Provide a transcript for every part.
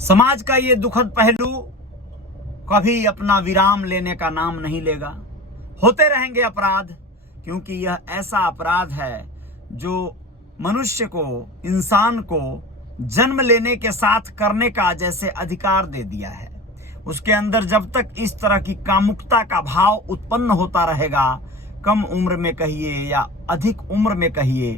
समाज का ये दुखद पहलू कभी अपना विराम लेने का नाम नहीं लेगा। होते रहेंगे अपराध, क्योंकि यह ऐसा अपराध है जो मनुष्य को, इंसान को जन्म लेने के साथ करने का जैसे अधिकार दे दिया है। उसके अंदर जब तक इस तरह की कामुकता का भाव उत्पन्न होता रहेगा, कम उम्र में कहिए या अधिक उम्र में कहिए,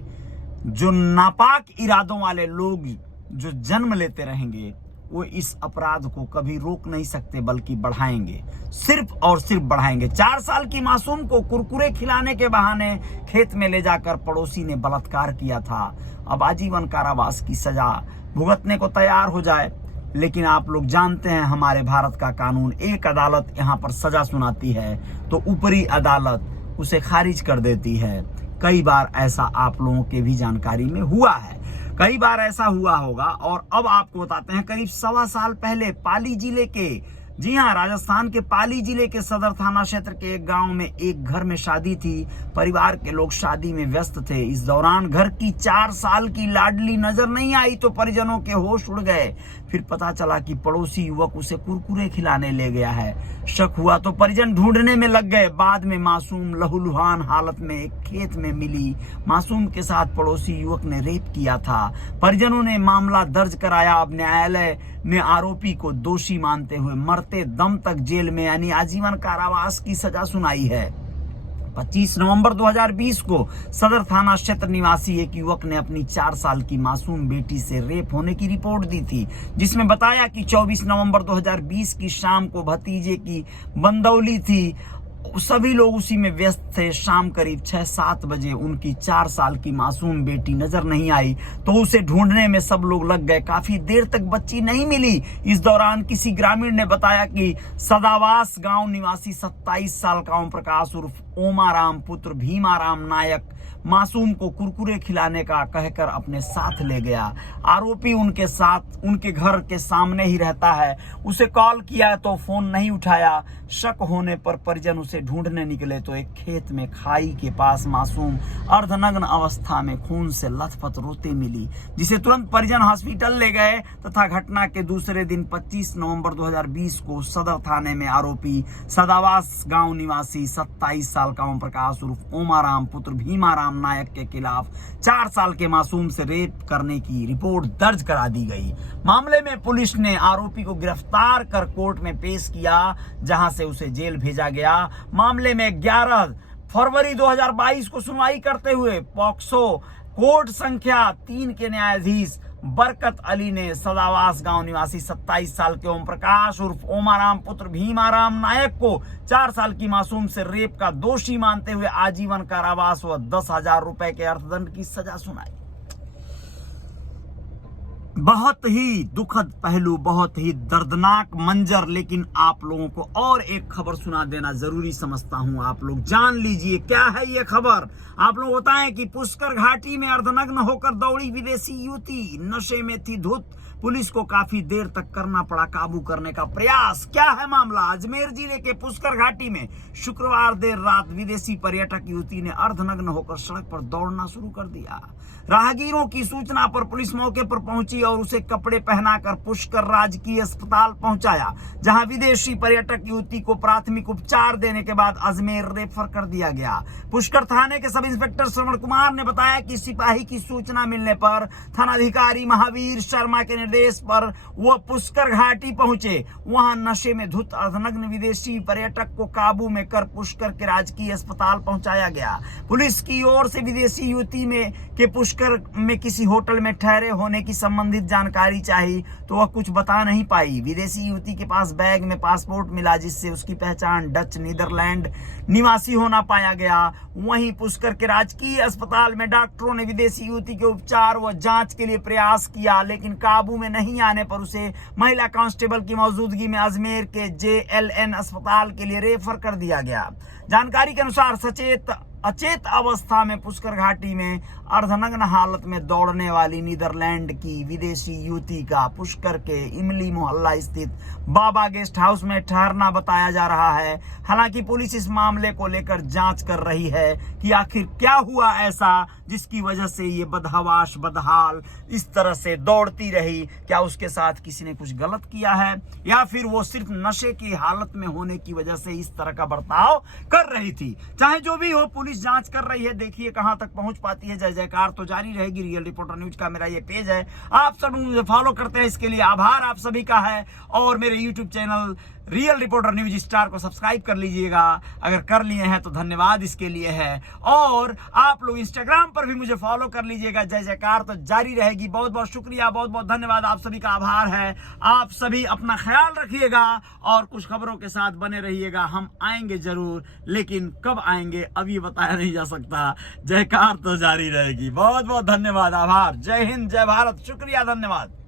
जो नापाक इरादों वाले लोग जो जन्म लेते रहेंगे वो इस अपराध को कभी रोक नहीं सकते, बल्कि बढ़ाएंगे, सिर्फ और सिर्फ बढ़ाएंगे। 4 साल की मासूम को कुरकुरे खिलाने के बहाने खेत में ले जाकर पड़ोसी ने बलात्कार किया था। अब आजीवन कारावास की सजा भुगतने को तैयार हो जाए। लेकिन आप लोग जानते हैं हमारे भारत का कानून, एक अदालत यहाँ पर सजा सुनाती है तो ऊपरी अदालत उसे खारिज कर देती है। कई बार ऐसा आप लोगों के भी जानकारी में हुआ है, कई बार ऐसा हुआ होगा। और अब आपको बताते हैं, करीब 1.25 साल पहले पाली जिले के, जी हाँ, राजस्थान के पाली जिले के सदर थाना क्षेत्र के एक गांव में एक घर में शादी थी। परिवार के लोग शादी में व्यस्त थे। इस दौरान घर की 4 साल की लाडली नजर नहीं आई तो परिजनों के होश उड़ गए। फिर पता चला कि पड़ोसी युवक उसे कुरकुरे खिलाने ले गया है। शक हुआ तो परिजन ढूंढने में लग गए। बाद में मासूम लहूलुहान हालत में एक खेत में मिली। मासूम के साथ पड़ोसी युवक ने रेप किया था। परिजनों ने मामला दर्ज कराया। अब न्यायालय ने आरोपी को दोषी मानते हुए मरते दम तक जेल में यानी आजीवन कारावास की सजा सुनाई है। 25 नवंबर 2020 को सदर थाना क्षेत्र निवासी एक युवक ने अपनी 4 साल की मासूम बेटी से रेप होने की रिपोर्ट दी थी, जिसमें बताया कि 24 नवंबर 2020 की शाम को भतीजे की बंदौली थी। सभी लोग उसी में व्यस्त थे। शाम करीब 6-7 बजे उनकी 4 साल की मासूम बेटी नजर नहीं आई तो उसे ढूंढने में सब लोग लग गए। काफी देर तक बच्ची नहीं मिली। इस दौरान किसी ग्रामीण ने बताया कि सदावास गांव निवासी 27 साल का ओम प्रकाश उर्फ ओमाराम पुत्र भीमाराम नायक मासूम को कुरकुरे खिलाने का कहकर अपने साथ ले गया। आरोपी उनके साथ उनके घर के सामने ही रहता है। उसे कॉल किया तो फोन नहीं उठाया। शक होने पर परिजन उसे ढूंढने निकले तो एक खेत में खाई के पास मासूम अर्धनग्न अवस्था में खून से लथपथ रोते मिली, जिसे तुरंत परिजन हॉस्पिटल ले गए तथा घटना के दूसरे दिन 25 नवंबर 2020 को सदर थाने में आरोपी सदावास गांव निवासी 27 साल का ओम प्रकाश उर्फ ओमाराम पुत्र भीमाराम नायक के खिलाफ 4 साल के मासूम से रेप करने की रिपोर्ट दर्ज करा दी गई। मामले में पुलिस ने आरोपी को गिरफ्तार कर कोर्ट में पेश किया, जहां से उसे जेल भेजा गया। मामले में 11 फरवरी 2022 को सुनवाई करते हुए पॉक्सो कोर्ट संख्या 3 के न्यायाधीश बरकत अली ने सदावास गांव निवासी 27 साल के ओम प्रकाश उर्फ ओमाराम पुत्र भीमाराम नायक को 4 साल की मासूम से रेप का दोषी मानते हुए आजीवन कारावास व 10,000 रुपए के अर्थदंड की सजा सुनाई। बहुत ही दुखद पहलू, बहुत ही दर्दनाक मंजर। लेकिन आप लोगों को और एक खबर सुना देना जरूरी समझता हूं। आप लोग जान लीजिए क्या है ये खबर। आप लोग बताएं कि पुष्कर घाटी में अर्धनग्न होकर दौड़ी विदेशी युवती, नशे में थी धुत। पुलिस को काफी देर तक करना पड़ा काबू करने का प्रयास। क्या है मामला? अजमेर जिले के पुष्कर घाटी में शुक्रवार देर रात विदेशी पर्यटक युवती ने अर्धनग्न होकर सड़क पर दौड़ना शुरू कर दिया। राहगीरों की सूचना पर पुलिस मौके पर पहुंची और उसे कपड़े पहनाकर पुष्कर राजकीय अस्पताल पहुंचाया, जहां विदेशी पर्यटक युवती को प्राथमिक उपचार देने के बाद अजमेर रेफर कर दिया गया। पुष्कर थाने के सब इंस्पेक्टर श्रवण कुमार ने बताया कि सिपाही की सूचना मिलने पर थानाधिकारी महावीर शर्मा के निर्देश पर वो पुष्कर घाटी पहुंचे। वहां नशे में धुत अर्धनग्न विदेशी पर्यटक को काबू में कर पुष्कर के राजकीय अस्पताल पहुंचाया गया। पुलिस की ओर से विदेशी युवती में के पुष्कर में किसी होटल में ठहरे होने की संबंधित जानकारी चाहिए तो वह कुछ बता नहीं पाई। विदेशी युवती के पास बैग में पासपोर्ट मिला, जिससे उसकी पहचान डच नीदरलैंड निवासी होना पाया गया। वहीं पुष्कर के राजकीय अस्पताल में डॉक्टरों ने विदेशी युवती के उपचार व जांच के लिए प्रयास किया, लेकिन काबू में नहीं आने पर उसे महिला कांस्टेबल की मौजूदगी में अजमेर के JLN अस्पताल के लिए रेफर कर दिया गया। जानकारी के अनुसार सचेत अचेत अवस्था में पुष्कर घाटी में अर्धनग्न हालत में दौड़ने वाली नीदरलैंड की विदेशी युवती का पुष्कर के इमली मोहल्ला स्थित बाबा गेस्ट हाउस में ठहरना बताया जा रहा है। हालांकि पुलिस इस मामले को लेकर जांच कर रही है कि आखिर क्या हुआ ऐसा जिसकी वजह से ये बदहवास बदहाल इस तरह से दौड़ती रही। क्या उसके साथ किसी ने कुछ गलत किया है या फिर वो सिर्फ नशे की हालत में होने की वजह से इस तरह का बर्ताव कर रही थी। चाहे जो भी हो, पुलिस जांच कर रही है, देखिए कहां तक पहुंच पाती है। जय जयकार तो जारी रहेगी। रियल रिपोर्टर न्यूज का मेरा ये पेज है, आप सब मुझे फॉलो करते हैं, इसके लिए आभार आप सभी का है। और मेरे YouTube channel real reporter news star को सब्सक्राइब कर लीजिएगा, अगर कर लिए हैं तो धन्यवाद इसके लिए है। और आप लोग इंस्टाग्राम पर भी मुझे फॉलो कर लीजिएगा। जय जयकार तो जारी रहेगी। बहुत बहुत शुक्रिया, बहुत बहुत धन्यवाद, आप सभी का आभार है। आप सभी अपना ख्याल रखिएगा और कुछ खबरों के साथ बने रहिएगा। हम आएंगे जरूर, लेकिन कब आएंगे अभी बताया नहीं जा सकता। जयकार तो जारी रहेगी। बहुत बहुत धन्यवाद, आभार। जय हिंद, जय भारत, शुक्रिया, धन्यवाद।